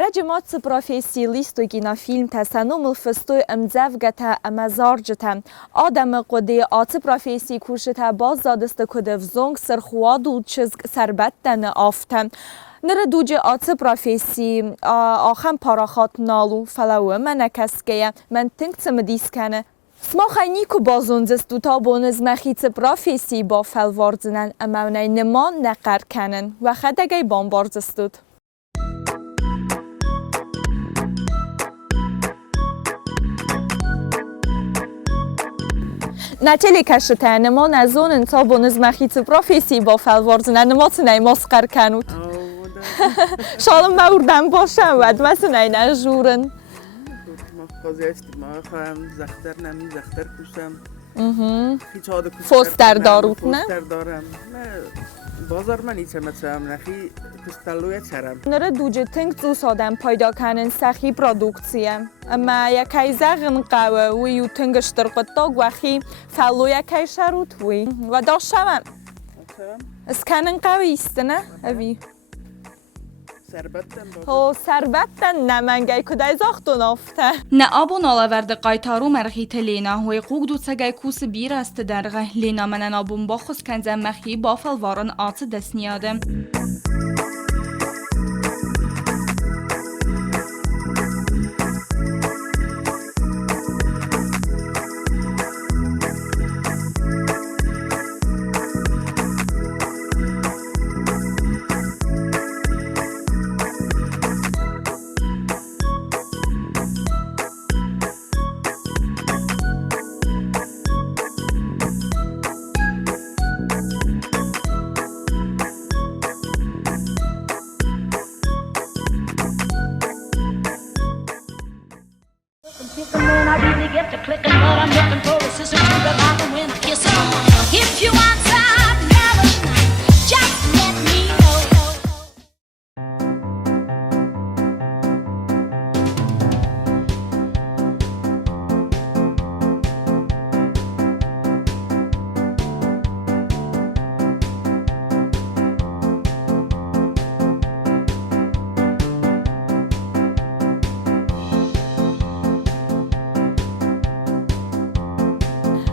أرجمات پروفسی لیست و گینا فیلم تسنم الفستوی امزفگتا امزارجتا آدم قدی آت پروفسی کوشتا باز دادست کدف زنگ سرخواد و چزگ سربتن آفتن نر دوجه آت پروفسی آخم پاراخات نالو فلوه من کسکه من تنگتم دیس کنه سماخینی که بازونزست دو تا بونز مخیط پروفسی با فلواردنن امونه نمان نقر کنن و خدگه بامبارزستود. نتیلی کشته نمان از اون انتا بونز مخیط پروفسی با فلواردنن نماتنه مسخر کنود. شالم موردن باشم ود مثلا نجورن. فوستر دارود نه؟ فوستر دارم. بازار من ایچه مثلا نخی کستلوی چرم. نره دوجه تنگ زو سادم پیدا کنن سخی پرودوکسیه. اما یکی زغن قوه وی و تنگش درقطاق وخی فلو یکی شروط وی. و داشتم. اسکنن قوی است نه؟ اوی. سربتن نمنگی کدای زاختون آفته نه آبون آلەوەرد قایتارو مرخیت لینا هوی قوغدوцăгай کوس بیر است درغه لینا منن آبون با خس کنزم مخی با فلوارن آت دستنیاده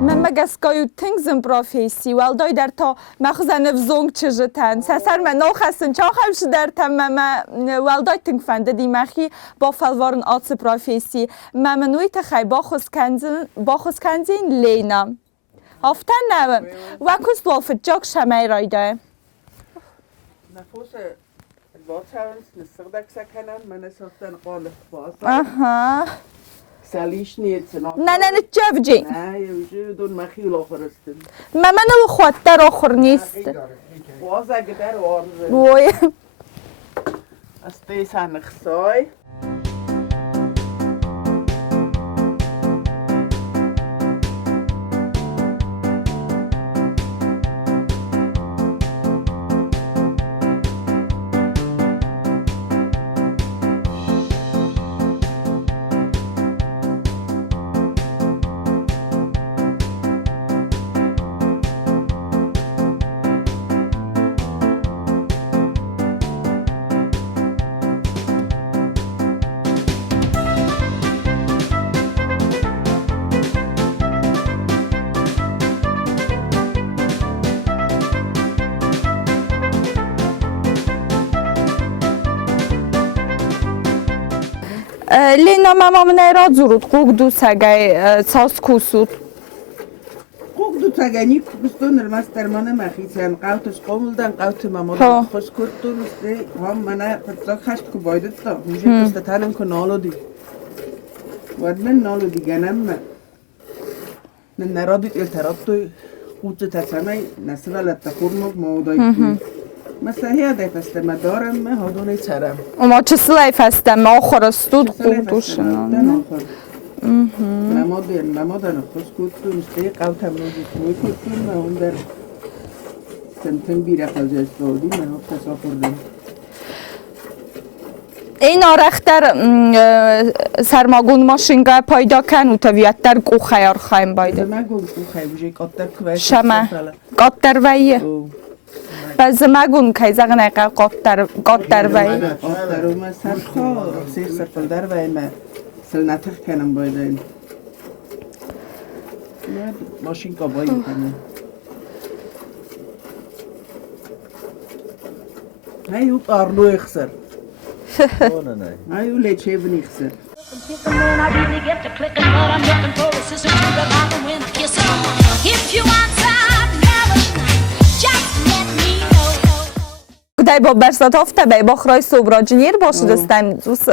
من مگسکایو تنگزم پروفسی والدای در تا مخزن فزونگ چجتن سر من نخستن چه خمش در تمام والدای تنگ فنده دی مخی با فلوارن آت پروفسی ممنوعی تخی با خسکنزین لینا آفتن نوم و کس والفت جاک شمای رایده نفوس الواتشاونس نستخدك سكنن من سفتن قالف باسا آها سالیش نیست نه جوجی نه یوجی دون مخیل آخر استن من خود در آخر نیست باز اگه در وارزه وای استی سنخسای لینا مامام را زورد قوغدوцăгай ساس کوسود قوغدوцăгай کوستون المسترمانه مخیسن قوتش قوملدن قوت مامون خوش کردون استی هم منه پترک خشت کو بایدت تا میشه پست تنم کو نالو دی ود من نالو دیگه نم من نرادید التراب توی قوت تسمه نسولت تخورمک مودای مثلا هیاده فسته مدارم من هادونه چرم اما چه سلای فسته ما آخر استود قوغدوشن ممادن خوش کردون استی قوت هم نوزی کوی کردون من اون در سمتن بیره خلجه استادی من ها پسا خوردم این آرختر سرماگون ماشینگاه پیدا کن و طبیعت در قوخه یارخایم بایده من گوخه بوشه قطر که شما قطر ویه بس مگون که زغنه قطر وی قطر ما سرخا سیخ سرفل در وی ما سل نتخ کنم باید این ماشین کا باید کنم هایو قارلو اخسر هایو لیچه بنی اخسر کدای با برسات افته بای با خرای صبرا جنیر باشه دستم دوست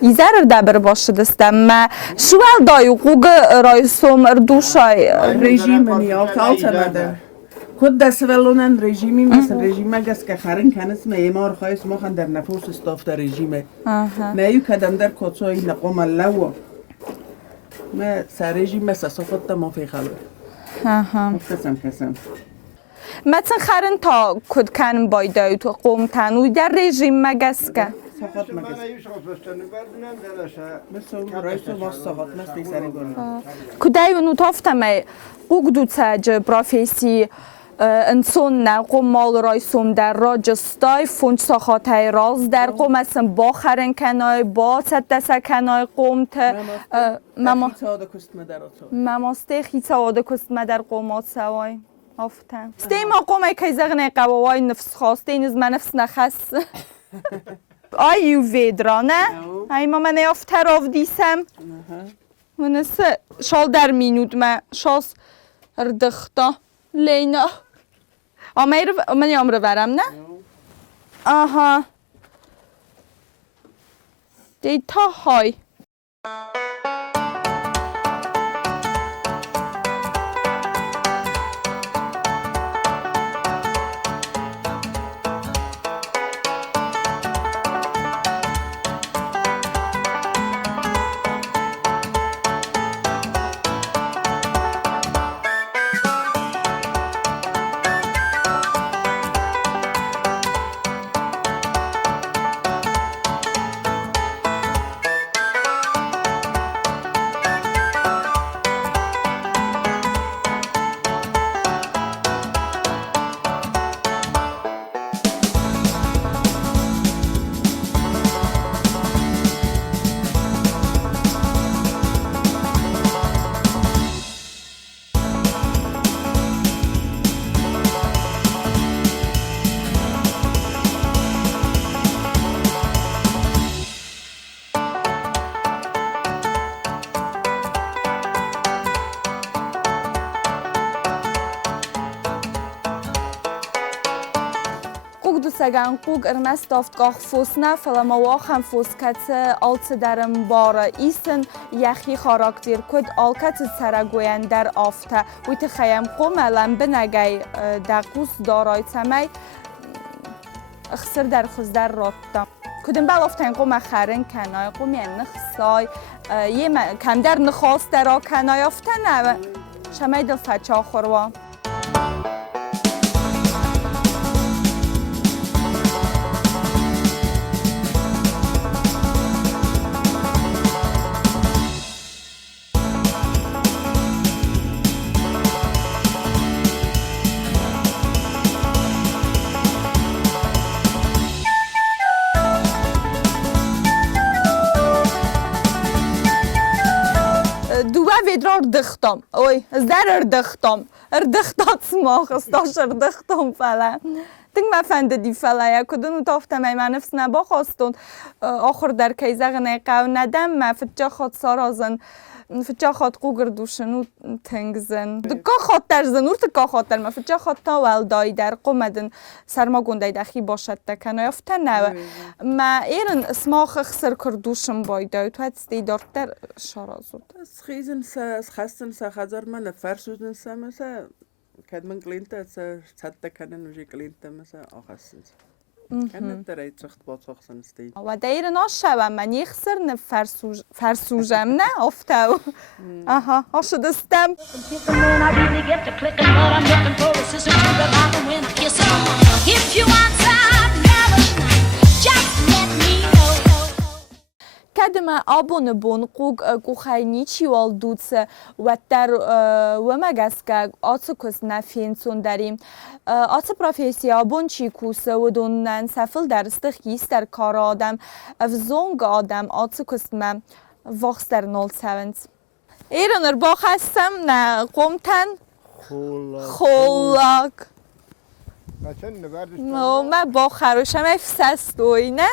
ایزر دبر باشه دستم ما شوال دایو قوگ رای سومر دوشای رژیم نیافت آلت مده خود دست ولونن رژیمی مثل رژیم اگست که خرن کنست ما ایمار خواهیست ما خان در نفوس استاف در رژیمه نیو کدم در کتسایی نقوم اللو ما سر رژیم مثل صفت ما فی خلو کسم مثلا خرن تا کد کنم بایدای تو قوم تنوی در رژیم مگست که ساخت مگست مثل رایسو ما ساخت مست سری گونه کدای ونو تافتم قوگدوڅăg پروفسی انسان نه قوم مال رایسوم در راجستای فونج ساخاتای راز در قوم اصلا با خرن کنای با دسته کنای قوم ت مماسته خیصه آده کست مدر قومات سوای آفتم ستیم قومه که زغنه قوای نفس خواسته این از من نفس نخص آیو ویدرانه ای ما من افته راو دیسم من شال در مینود ما شاس اردختا لینا من یامره برم نه؟ آها دیتا های سگان قوگ ارمست دافت گاه فوسنه فلما واخم فوسکت آلت درم باره ایسن یخی خاراکتیر کد آلکت سرگوین در آفته ویت خیم قوم الان بنگی دقوس دارای تمی اخسر در خوز در راتم کدن بل آفتین قوم خرن کنای قوم یه نخصای یه کم در نخواست در کنای آفته نه شمای دل فچا خوروا اردختم اوی از در اردختات سماخ استاش اردختم فعلا تنگ ما فندی فعلا یا کدوم تافته من نفس نبا خواستون آخر در کیزه نقاو ندم ما فتجا خود سارازن فتجا خود قوگر دوشنو تنگزن دکا خود در زنور تکا خود در ما فتجا خود تا ولدای در قومدن سرما گندای دخی باشد تکنه یافته نوه ما ایرن اسماخ خسر کردوشم بایدای تو هستی دارتر شارازود از خیزن از خستن خزر من فرسودن مثلا kad man glinta satta kanen uji glinta مثلا آخستن كانت ترى تخت باطخسن ستي وداير ناشوا من يخسر فرسوجم نه افتاو اها هاشو دستم کد ما آبون بون قوخه نیچی وال دوتس و در و مگسک آت کس نفینسون داریم آت پروفسی آبون چی کوس و دونن سفل درستخ گیست در کار آدم افزونگ آدم آت کس ما وقت در 07 ایرانر با خستم نه قومتن خولاک ما با خروشم افسست دوی نه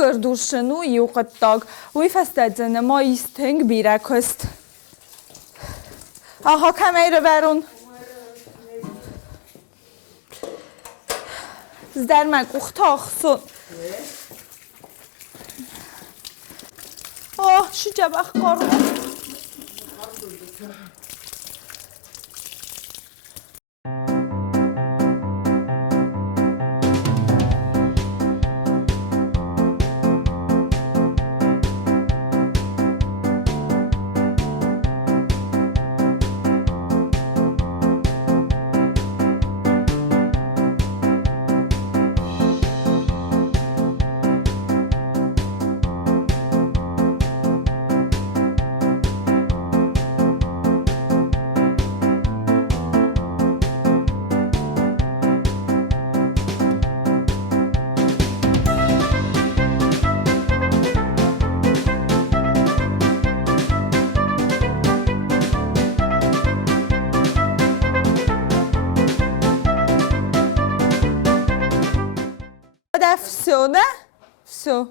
گردوشنو یوقتاق وی فستدن ما ایستنگ بیرکست آها کمیره برون زدر مگ اختاق سون شو جبخ کارو نه؟ سو.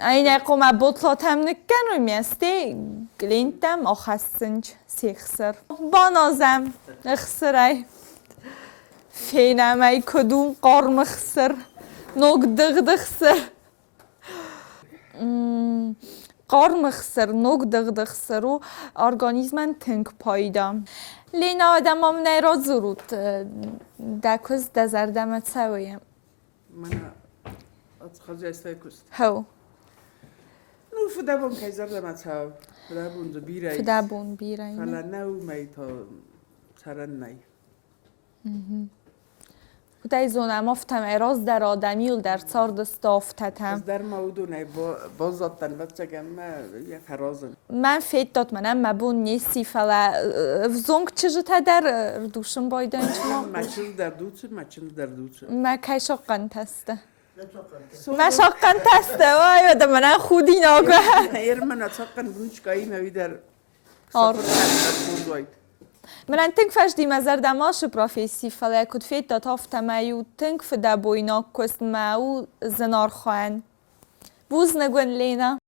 اینه قوم بطلاتم نکنوی میسته گلینتم آخستنج سیخسر بانازم اخسرای فینم ای کدوم قارمخسر نوگ دغدغسر قارمخسر نوگ دغدغسر و ارگانیزمن تنگ پایدم لینا آدم هم نیرا زرود دکوز دزردمت سویم من خواهد استای کست هاو نو فدابون که زردمت هاو فدابون بیرایی فدابون بیرایی فلا نو می تا سرن نی کدای زونم افتم اراز در آدمیول در چار دست افتتم از در مودو نی بازاتن وقت چگم یه فرازم من فید داد منم مبون نیستی فلا زنگ چجتا در دوشم بایده اینجا مچل در دوچه مچل در دوچه ما که شاقن تسته ما شاقن تسته وای بده من خودی ناگه ایر من شاقن بروچکایی نوی در آر سفر من تنگ فش دی مزر دماش پروفسی فلا کد فید داد افتم ایو تنگ فدا بوینا کست ما او زنار خوان بوز نگون لینا